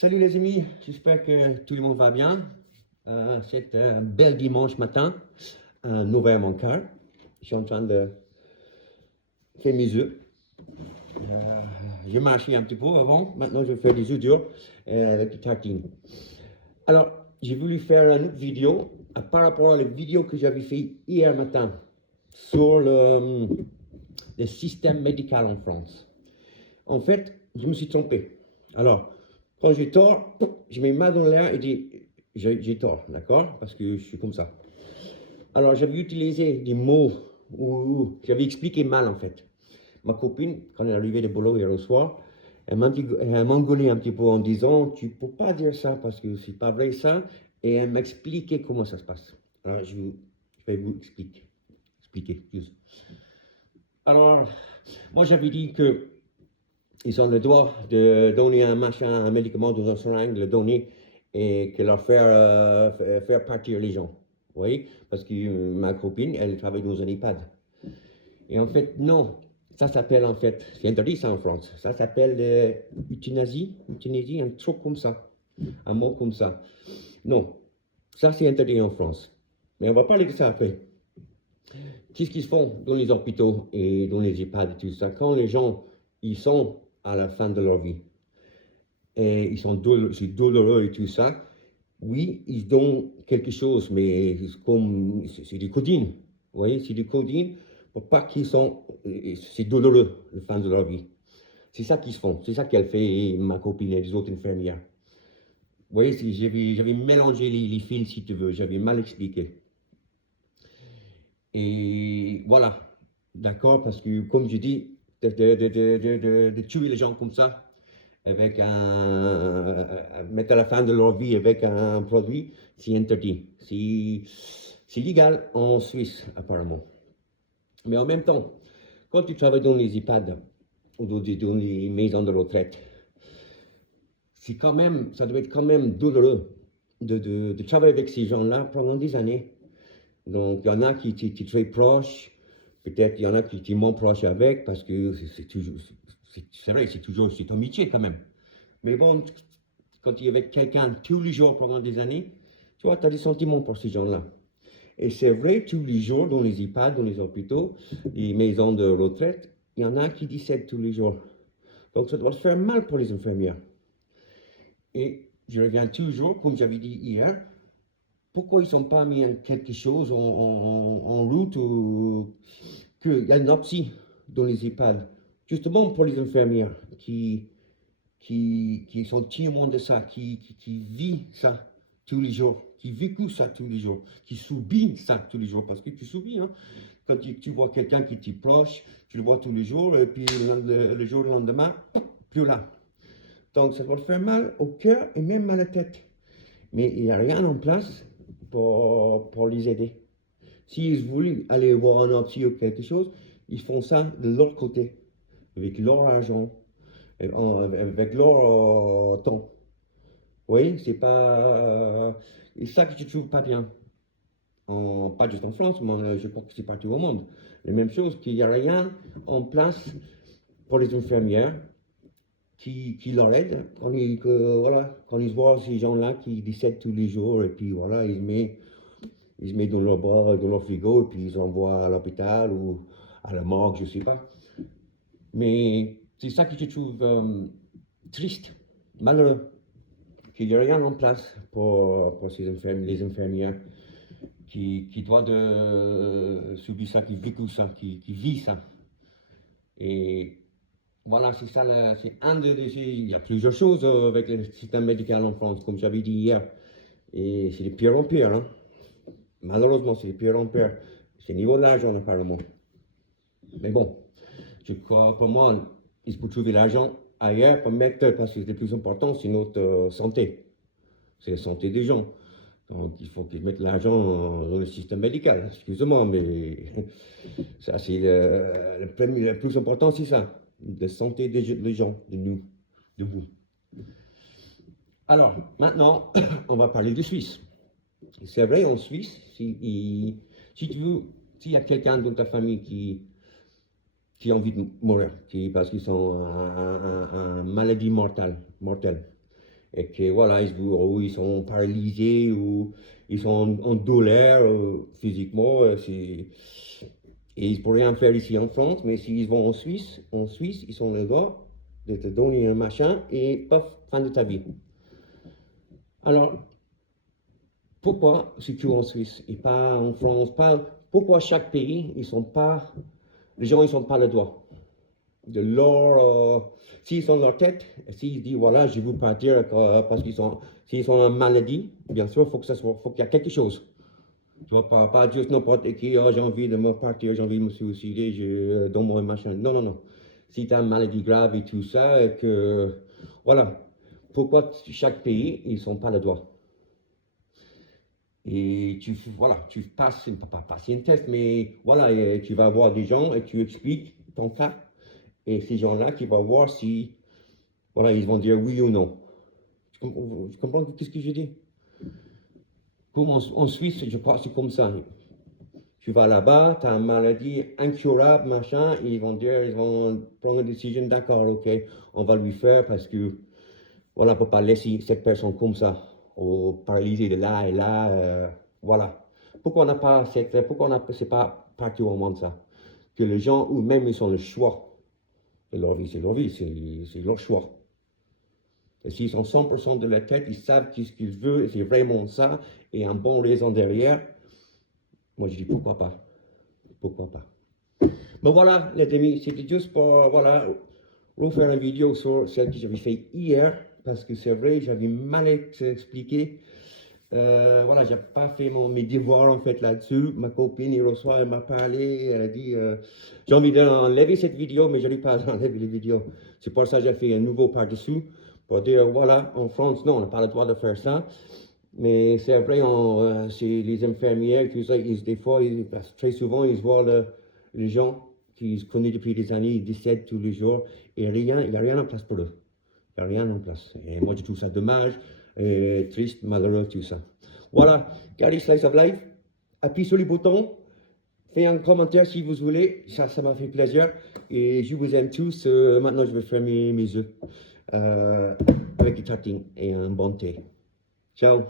Salut les amis, j'espère que tout le monde va bien. C'est un bel dimanche matin, à 9h moins quart. Je suis en train de faire mes œufs. J'ai marché un petit peu avant, maintenant je vais faire des œufs durs avec des tartines. Alors, j'ai voulu faire une autre vidéo par rapport à la vidéo que j'avais fait hier matin sur le système médical en France. En fait, je me suis trompé. Alors, quand j'ai tort, je mets ma main dans l'air et dis j'ai tort, d'accord? Parce que je suis comme ça. Alors, j'avais utilisé des mots où j'avais expliqué mal en fait. Ma copine, quand elle est arrivée de boulot hier au soir, elle m'a engueulé un petit peu en disant tu peux pas dire ça parce que c'est pas vrai ça. Et elle m'a expliqué comment ça se passe. Alors, je vais vous expliquer plus. Alors, moi j'avais dit que ils ont le droit de donner un machin, un médicament dans un seringue, le donner et que leur faire partir les gens. Vous voyez? Parce que ma copine, elle travaille dans un EHPAD. Et en fait, non. Ça s'appelle en fait, c'est interdit ça en France, ça s'appelle euthanasie, un truc comme ça, un mot comme ça. Non, ça c'est interdit en France. Mais on va parler de ça après. Qu'est-ce qu'ils font dans les hôpitaux et dans les EHPAD et tout ça, quand les gens, ils sont à la fin de leur vie, et ils sont c'est douloureux et tout ça, oui, ils donnent quelque chose, mais comme c'est du codine, vous voyez, c'est du codine pour pas qu'ils sont, c'est douloureux, la fin de leur vie. C'est ça qu'ils font, c'est ça qu'elle fait, ma copine et les autres infirmières. Vous voyez, j'avais mélangé les fils, si tu veux, j'avais mal expliqué. Et voilà, d'accord, parce que comme je dis, de tuer les gens comme ça, avec mettre à la fin de leur vie avec un produit, c'est interdit. C'est légal en Suisse, apparemment. Mais en même temps, quand tu travailles dans les EHPAD ou dans les maisons de retraite, c'est quand même, ça doit être quand même douloureux de travailler avec ces gens-là pendant des années. Donc, il y en a qui sont très proches, peut-être il y en a qui sont moins proches avec, parce que c'est vrai, c'est un métier quand même. Mais bon, quand tu es avec quelqu'un tous les jours pendant des années, tu vois, tu as des sentiments pour ces gens-là. Et c'est vrai, tous les jours, dans les EHPAD, dans les hôpitaux, les maisons de retraite, il y en a qui décèdent tous les jours. Donc ça doit se faire mal pour les infirmières. Et je reviens toujours, comme j'avais dit hier, pourquoi ils n'ont pas mis quelque chose en route ou qu'il y a une optie dans les EHPAD, justement pour les infirmières qui sont témoins de ça, qui vivent ça tous les jours, qui vécu ça tous les jours, qui subissent ça tous les jours, parce que tu subis, hein. Quand tu vois quelqu'un qui t'est proche, tu le vois tous les jours, et puis le jour le lendemain, plus là. Donc ça va te faire mal au cœur et même à la tête. Mais il n'y a rien en place pour les aider. S'ils voulaient aller voir un psy ou quelque chose, ils font ça de leur côté, avec leur argent, avec leur temps. Oui, c'est pas. Et ça que je trouve pas bien. Pas juste en France, mais je crois que c'est partout au monde. La même chose, qu'il n'y a rien en place pour les infirmières qui leur aident quand ils voient ces gens-là qui décèdent tous les jours et puis voilà, ils se mettent dans leur bras, dans leur frigo et puis ils envoient à l'hôpital ou à la morgue, je sais pas. Mais c'est ça que je trouve triste, malheureux, qu'il n'y a rien en place pour les infirmières qui doivent subir ça, qui vivent ça, qui vivent ça. Et voilà, c'est ça, c'est il y a plusieurs choses avec le système médical en France, comme j'avais dit hier. Et c'est de pire en pire, hein. Malheureusement, c'est de pire en pire. C'est au niveau de l'argent, apparemment. Mais bon, je crois, pour moi, il faut trouver l'argent ailleurs pour mettre, parce que le plus important, c'est notre santé. C'est la santé des gens. Donc, il faut qu'ils mettent l'argent dans le système médical. Excusez-moi, mais ça, c'est le plus important, c'est ça. La santé des gens, de nous, de vous. Alors, maintenant, on va parler de Suisse. C'est vrai, en Suisse, s'il y a quelqu'un dans ta famille qui a envie de mourir, parce qu'ils sont en maladie mortelle, et que voilà, ils sont paralysés ou ils sont en douleur physiquement. Et ils ne pourraient rien faire ici en France, mais s'ils vont en Suisse, ils sont les gars de te donner un machin et paf, fin de ta vie. Alors, pourquoi c'est que en Suisse et pas en France, pourquoi chaque pays, les gens ils sont pas le droit de leur, s'ils sont dans leur tête, s'ils disent voilà, je veux partir parce s'ils sont en maladie, bien sûr, faut qu'il y ait quelque chose. Tu vois, pas juste n'importe qui, oh, j'ai envie de me partir, j'ai envie de me suicider, donne-moi un machin. Non, non, non. Si tu as une maladie grave et tout ça, et que, voilà, pourquoi chaque pays, ils sont pas le droit. Et voilà, tu passes, pas passer un test, mais voilà, et tu vas voir des gens et tu expliques ton cas. Et ces gens-là, tu vas voir si, voilà, ils vont dire oui ou non. Tu comprends ce que je dis? Comme en Suisse, je crois que c'est comme ça. Tu vas là-bas, tu as une maladie incurable, machin, et ils vont prendre une décision, d'accord, ok, on va lui faire parce que, voilà, on ne peut pas laisser cette personne comme ça, ou paralysée de là et là, voilà. Pourquoi c'est pas partout au monde ça? Que les gens, ou même ils ont le choix. Et leur vie, c'est leur choix. Et s'ils sont 100% de la tête, ils savent ce qu'ils veulent, et c'est vraiment ça, et un bon raison derrière, moi je dis pourquoi pas. Pourquoi pas. Mais voilà, les amis, c'était juste pour voilà, refaire une vidéo sur celle que j'avais fait hier, parce que c'est vrai, j'avais mal expliqué. Voilà, j'ai pas fait mes devoirs en fait là-dessus. Ma copine hier au soir, elle m'a parlé, elle a dit j'ai envie d'enlever cette vidéo, mais je n'ai pas enlevé les vidéos. C'est pour ça que j'ai fait un nouveau par-dessus, pour dire voilà, en France, non, on n'a pas le droit de faire ça. Mais c'est vrai, c'est les infirmières, tout ça, des fois, très souvent, ils voient les gens qu'ils connaissent depuis des années, ils décèdent tous les jours, et il n'y a rien en place pour eux. Il n'y a rien en place. Et moi, je trouve ça dommage, triste, malheureux, tout ça. Voilà, Gary Slice of Life, appuie sur le bouton, faites un commentaire si vous voulez, ça m'a fait plaisir, et je vous aime tous. Maintenant, je vais faire mes œufs avec des tartines et un bon thé. Ciao.